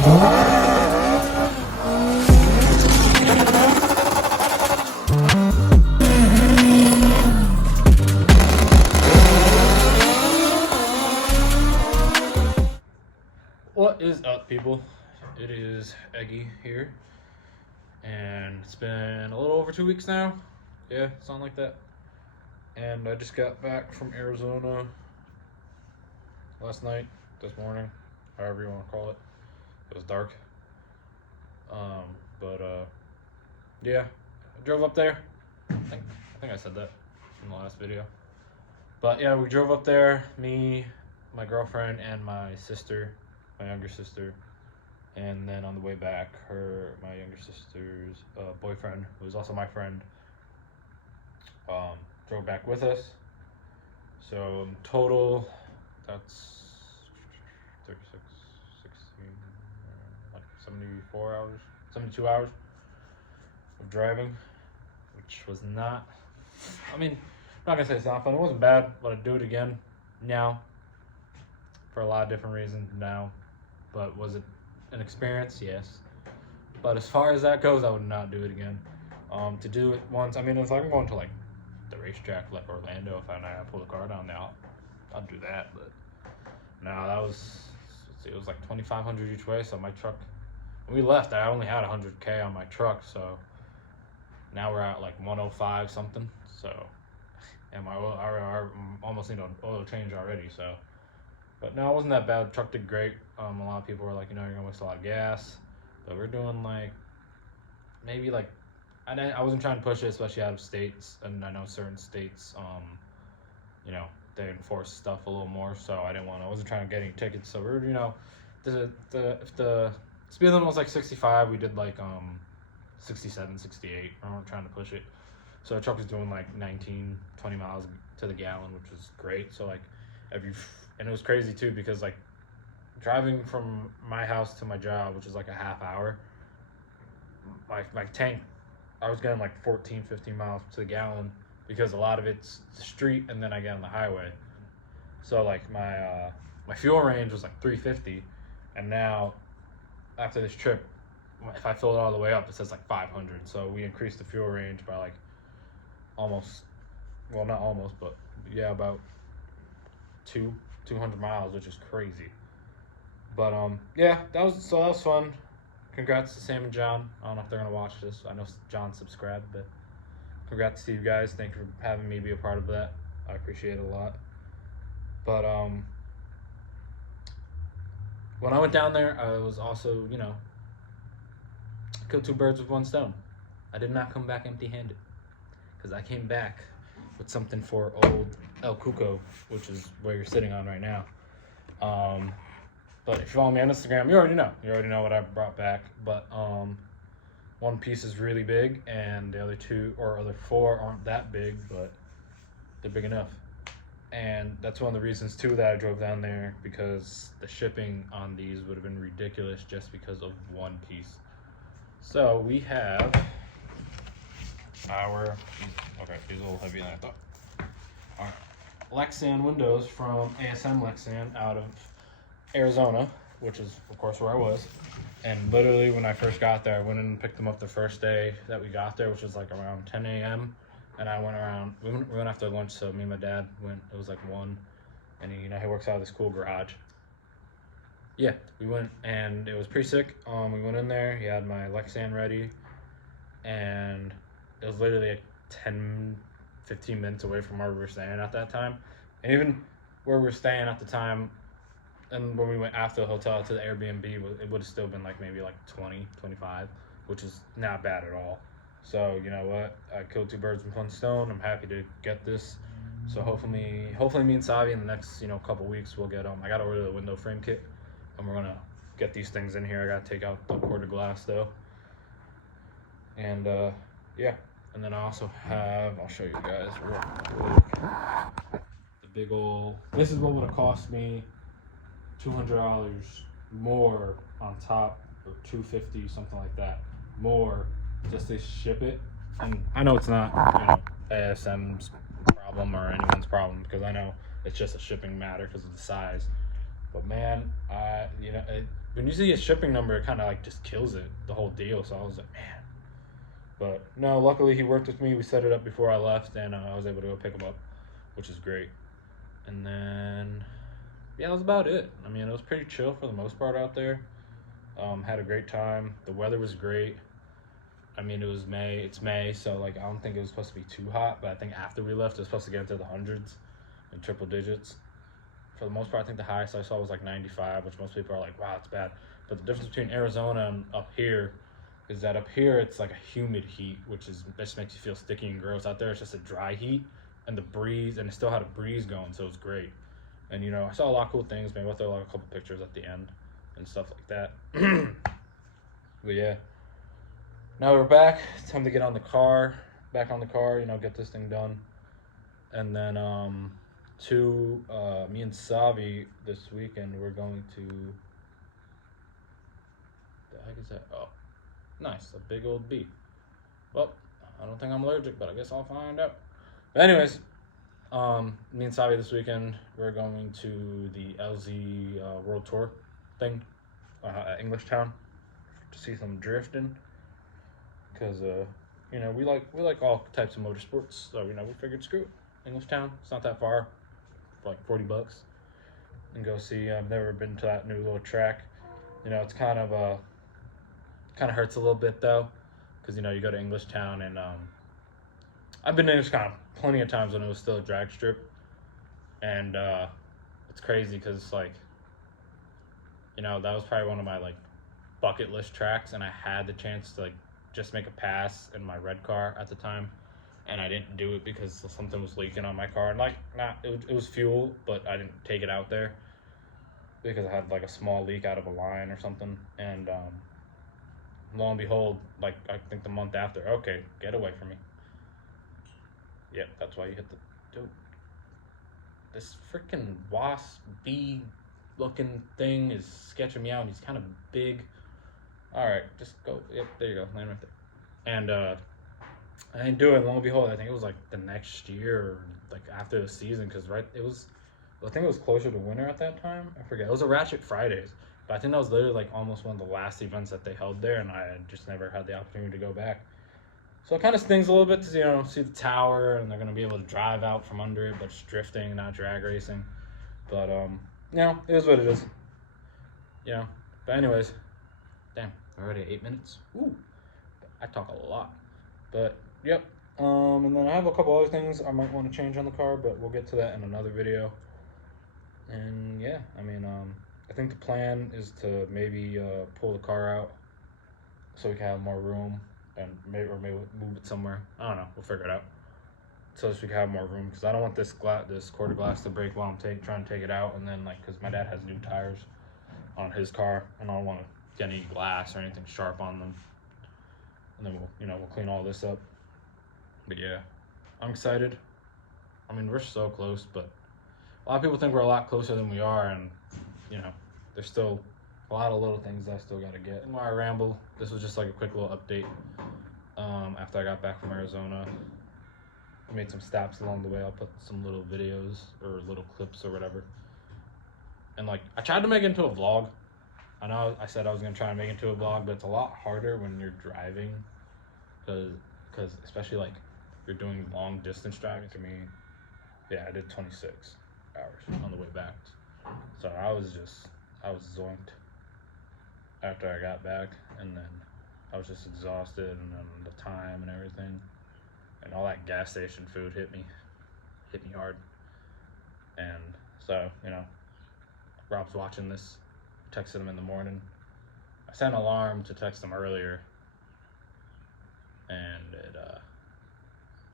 What is up, people? It is Eggie here, and it's been a little over 2 weeks now. Yeah, something like that. And I just got back from Arizona last night, this morning, however you want to call it. It was dark. Yeah, I drove up there. I think I said that in the last video. But yeah, we drove up there, me, my girlfriend, and my sister. My younger sister, and then on the way back, my younger sister's boyfriend, who was also my friend, drove back with us. So in total, that's 36, 16, like 74 hours, 72 hours of driving, which was not, I'm not gonna say it's not fun. It wasn't bad, but I'd do it again now for a lot of different reasons now. But was it an experience? Yes. But as far as that goes, I would not do it again. To do it once, it's like I'm going to like the racetrack, like Orlando. If I know how to pull the car down now, I'll do that. But no, that was, it was like 2,500 each way. So my truck, when we left, I only had 100K on my truck. So now we're at like 105 something. So, and my oil, I almost need an oil change already. So. But no, it wasn't that bad. The truck did great. A lot of people were like, you're gonna waste a lot of gas. But we're doing like, maybe like, I wasn't trying to push it, especially out of states. And I know certain states, they enforce stuff a little more. So I wasn't trying to get any tickets. So we're, if the speed limit was like 65, we did like 67, 68. We weren't trying to push it. So the truck was doing like 19, 20 miles to the gallon, which was great. So like and it was crazy too, because like driving from my house to my job, which is like a half hour, my tank, I was getting like 14, 15 miles to the gallon, because a lot of it's the street and then I get on the highway. So like my fuel range was like 350, and now after this trip, if I fill it all the way up, it says like 500. So we increased the fuel range by like almost, well, not almost, but yeah, about 200 miles, which is crazy. But yeah, that was fun. Congrats to Sam and John. I don't know if they're gonna watch this. I know John subscribed, but congrats to you guys. Thank you for having me be a part of that. I appreciate it a lot. But when I went down there, I was also, killed two birds with one stone. I did not come back empty-handed, because I came back with something for old El Cuco, which is where you're sitting on right now. But if you follow me on Instagram, you already know what I brought back. But one piece is really big, and the other four aren't that big, but they're big enough. And that's one of the reasons too that I drove down there, because the shipping on these would have been ridiculous just because of one piece. So we have these are a little heavier than I thought. Our Lexan windows from ASM Lexan out of Arizona, which is of course where I was. And literally when I first got there, I went in and picked them up the first day that we got there, which was like around 10 a.m. And I we went after lunch, so me and my dad went. It was like 1, and he works out of this cool garage. Yeah, we went, and it was pretty sick. We went in there, he had my Lexan ready, and it was literally like 10, 15 minutes away from where we were staying at that time. And even where we were staying at the time, and when we went after the hotel to the Airbnb, it would have still been like maybe like 20, 25, which is not bad at all. So you know what? I killed two birds with one stone. I'm happy to get this. So hopefully me and Xavi in the next couple weeks we'll get I gotta order the window frame kit, and we're gonna get these things in here. I gotta take out the quarter glass though. And yeah. And then I also have, I'll show you guys real quick, the big old, this is what would have cost me $200 more on top, or $250, something like that, more just to ship it. And I know it's not ASM's problem or anyone's problem, because I know it's just a shipping matter because of the size. But man, when you see a shipping number, it kind of like just kills it, the whole deal. So I was like, man. But no, luckily he worked with me. We set it up before I left, and I was able to go pick him up, which is great. And then, yeah, that was about it. I mean, it was pretty chill for the most part out there. Had a great time. The weather was great. I mean, it was May. It's May, so like I don't think it was supposed to be too hot. But I think after we left, it was supposed to get into the hundreds and triple digits. For the most part, I think the highest I saw was like 95, which most people are like, wow, it's bad. But the difference between Arizona and up here is that up here it's like a humid heat, which just makes you feel sticky and gross. Out there, it's just a dry heat, and the breeze, and it still had a breeze going, so it was great. And you know, I saw a lot of cool things. Maybe I'll throw like a couple pictures at the end and stuff like that. But yeah, now we're back. It's time to get on the car, back on the car. You know, get this thing done, and then me and Xavi this weekend we're going to. The heck is that? Oh, nice, a big old bee. Well, I don't think I'm allergic, but I guess I'll find out. But anyways, me and Xavi this weekend we're going to the LZ World Tour thing at English Town to see some drifting, because you know, we like all types of motorsports, so you know, we figured screw it, English Town, it's not that far, for like $40, and go see. I've never been to that new little track. You know, it's kind of hurts a little bit though, because you know, you go to English Town, and I've been to English Town plenty of times when it was still a drag strip, and it's crazy because like, you know, that was probably one of my like bucket list tracks, and I had the chance to like just make a pass in my red car at the time, and I didn't do it because something was leaking on my car, and like, it was fuel, but I didn't take it out there because I had like a small leak out of a line or something. And lo and behold, like I think the month after, okay, get away from me. Yep, that's why you hit the dude. This freaking wasp bee looking thing is sketching me out, and he's kind of big. All right, just go. Yep, there you go, land right there. And I didn't do it. Lo and behold, I think it was like the next year, or like after the season, because I think it was closer to winter at that time. I forget. It was a Ratchet Fridays, but I think that was literally like almost one of the last events that they held there, and I just never had the opportunity to go back. So it kind of stings a little bit to, you know, see the tower, and they're gonna be able to drive out from under it, but it's drifting, not drag racing. But you know, it is what it is. You know. But anyways, damn, already 8 minutes. Ooh, I talk a lot. But yep. And then I have a couple other things I might want to change on the car, but we'll get to that in another video. And yeah, I mean, I think the plan is to maybe pull the car out so we can have more room, and maybe move it somewhere. I don't know. We'll figure it out. So we can have more room, because I don't want this quarter glass to break while I'm trying to take it out, and then like, because my dad has new tires on his car, and I don't want to get any glass or anything sharp on them. And then we'll clean all this up. But yeah, I'm excited. I mean, we're so close, but a lot of people think we're a lot closer than we are, and you know, there's still a lot of little things I still got to get. And while I ramble, this was just like a quick little update. After I got back from Arizona, I made some stops along the way. I'll put some little videos or little clips or whatever. And like, I tried to make it into a vlog. I know I said I was gonna try and make it into a vlog, but it's a lot harder when you're driving, because especially like you're doing long distance driving. To me, yeah, I did 26 hours on the way back, so I was zoinked after I got back, and then I was just exhausted, and then the time and everything, and all that gas station food hit me hard. And so, you know, Rob's watching this. Texted him in the morning. I set an alarm to text him earlier, and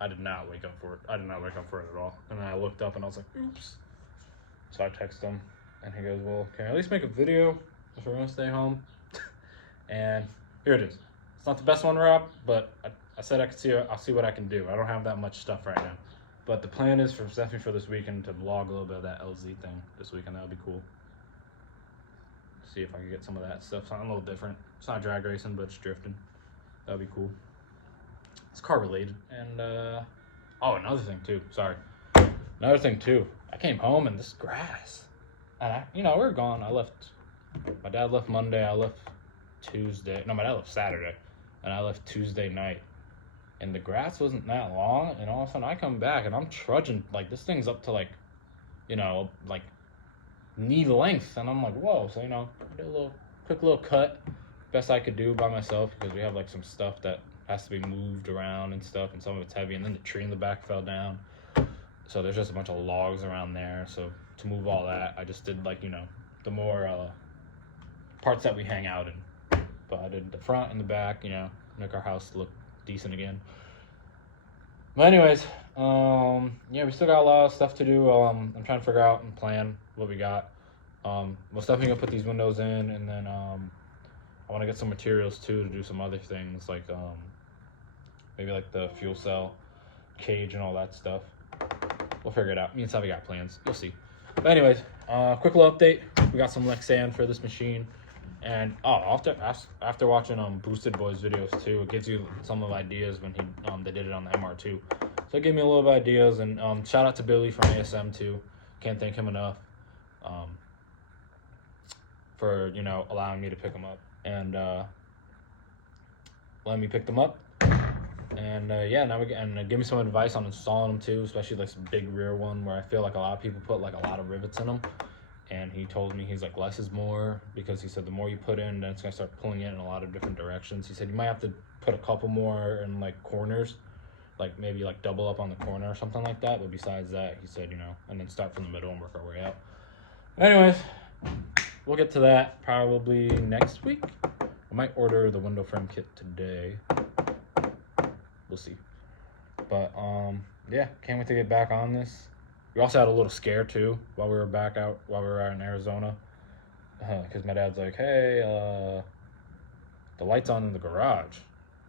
I did not wake up for it. I did not wake up for it at all. And then I looked up and I was like, oops. So I texted him, and he goes, well, can I at least make a video if we're gonna stay home? And here it is. It's not the best one, Rob, but I said I'll see what I can do. I don't have that much stuff right now. But the plan is definitely for this weekend to vlog a little bit of that LZ thing this weekend. That would be cool. See if I can get some of that stuff. Something a little different. It's not drag racing, but it's drifting. That'd be cool. It's car related. And oh, another thing too. Sorry. Another thing too. I came home and this grass. And you know, we were gone. I left My dad left Monday. I left Tuesday. No, my dad left Saturday, and I left Tuesday night. And the grass wasn't that long, and all of a sudden I come back and I'm trudging, like this thing's up to like, like knee length, and I'm like, whoa. So I did a quick little cut, best I could do by myself, because we have like some stuff that has to be moved around and stuff, and some of it's heavy, and then the tree in the back fell down, so there's just a bunch of logs around there. So to move all that, I just did like the more parts that we hang out in. But I did the front and the back, make our house look decent again. But anyways, we still got a lot of stuff to do. I'm trying to figure out and plan what we got. We're definitely gonna put these windows in, and then I want to get some materials too to do some other things, like maybe like the fuel cell cage and all that stuff. We'll figure it out. Me and Xavi got plans. You'll see. But anyways, quick little update. We got some Lexan for this machine. And after watching Boosted Boys videos too, it gives you some of ideas when they did it on the MR2. So it gave me a little bit of ideas, and shout out to Billy from ASM too. Can't thank him enough for allowing me to pick them up and letting me pick them up. And now give me some advice on installing them too, especially like some big rear one where I feel like a lot of people put like a lot of rivets in them. And he told me, he's like, less is more, because he said the more you put in, then it's gonna start pulling it in a lot of different directions. He said you might have to put a couple more in like corners, like maybe like double up on the corner or something like that. But besides that, he said, and then start from the middle and work our way out. Anyways, we'll get to that probably next week. I might order the window frame kit today. We'll see. But can't wait to get back on this. We also had a little scare too while we were out in Arizona, because my dad's like, hey, the light's on in the garage,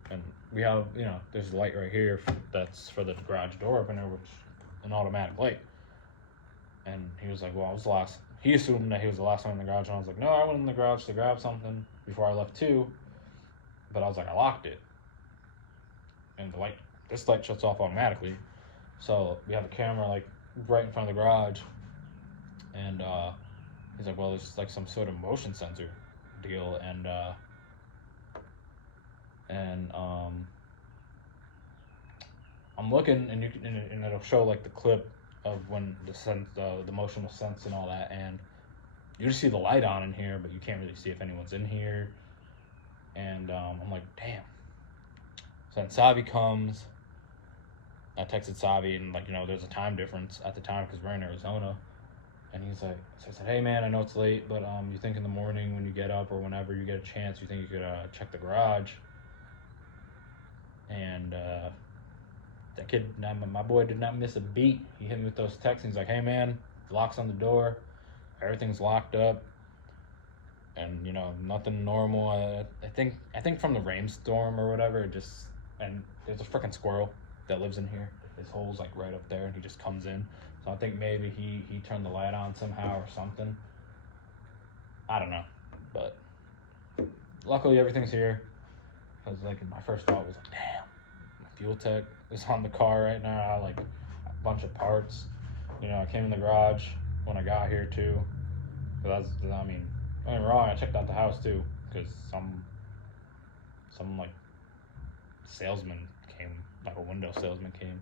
and we have there's a light right here that's for the garage door opener, which an automatic light. And he was like, well, he assumed that he was the last one in the garage, and I was like, no, I went in the garage to grab something before I left too, but I was like, I locked it, and this light shuts off automatically. So we have a camera like right in front of the garage, and he's like, well, there's like some sort of motion sensor deal, and I'm looking, and and it'll show like the clip of when the motion was sensed and all that, and you just see the light on in here, but you can't really see if anyone's in here. And I'm like, damn. So then Xavi comes. I texted Xavi, and there's a time difference at the time because we're in Arizona. And he's like, so I said, hey man, I know it's late, but you think in the morning when you get up or whenever you get a chance, you think you could check the garage? And that kid, my boy, did not miss a beat. He hit me with those texts. He's like, hey man, the lock's on the door, everything's locked up, and nothing normal. I think from the rainstorm or whatever, and there's a freaking squirrel that lives in here. His hole's like right up there, and he just comes in. So I think maybe he turned the light on somehow or something. I don't know, but luckily everything's here. Because like my first thought was like, damn, my fuel tech is on the car right now. Like a bunch of parts. I came in the garage when I got here too. But don't get me wrong, I checked out the house too, because some like salesman came, like a window salesman came,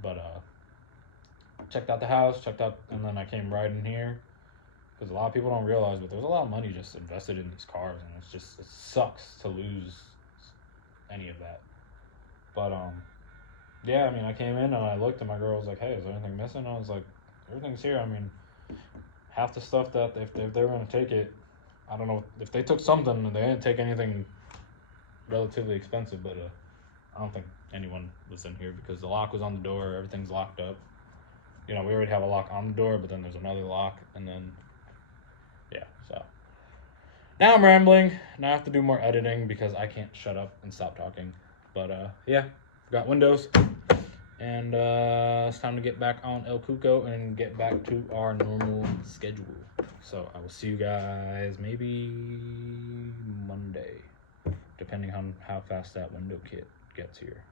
but checked out the house, and then I came right in here, because a lot of people don't realize, but there's a lot of money just invested in these cars, and it sucks to lose any of that. But I came in and I looked, and my girl was like, hey, is there anything missing? I was like, everything's here. Half the stuff that if they were going to take it, I don't know if they took something, and they didn't take anything relatively expensive, but I don't think anyone was in here because the lock was on the door. Everything's locked up. We already have a lock on the door, but then there's another lock, and then so now I'm rambling. Now I have to do more editing because I can't shut up and stop talking. But got windows, and it's time to get back on El Cuco and get back to our normal schedule. So I will see you guys maybe Monday, depending on how fast that window kit gets here.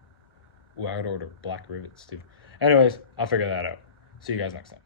Ooh, I would order black rivets too. Anyways, I'll figure that out. See you guys next time.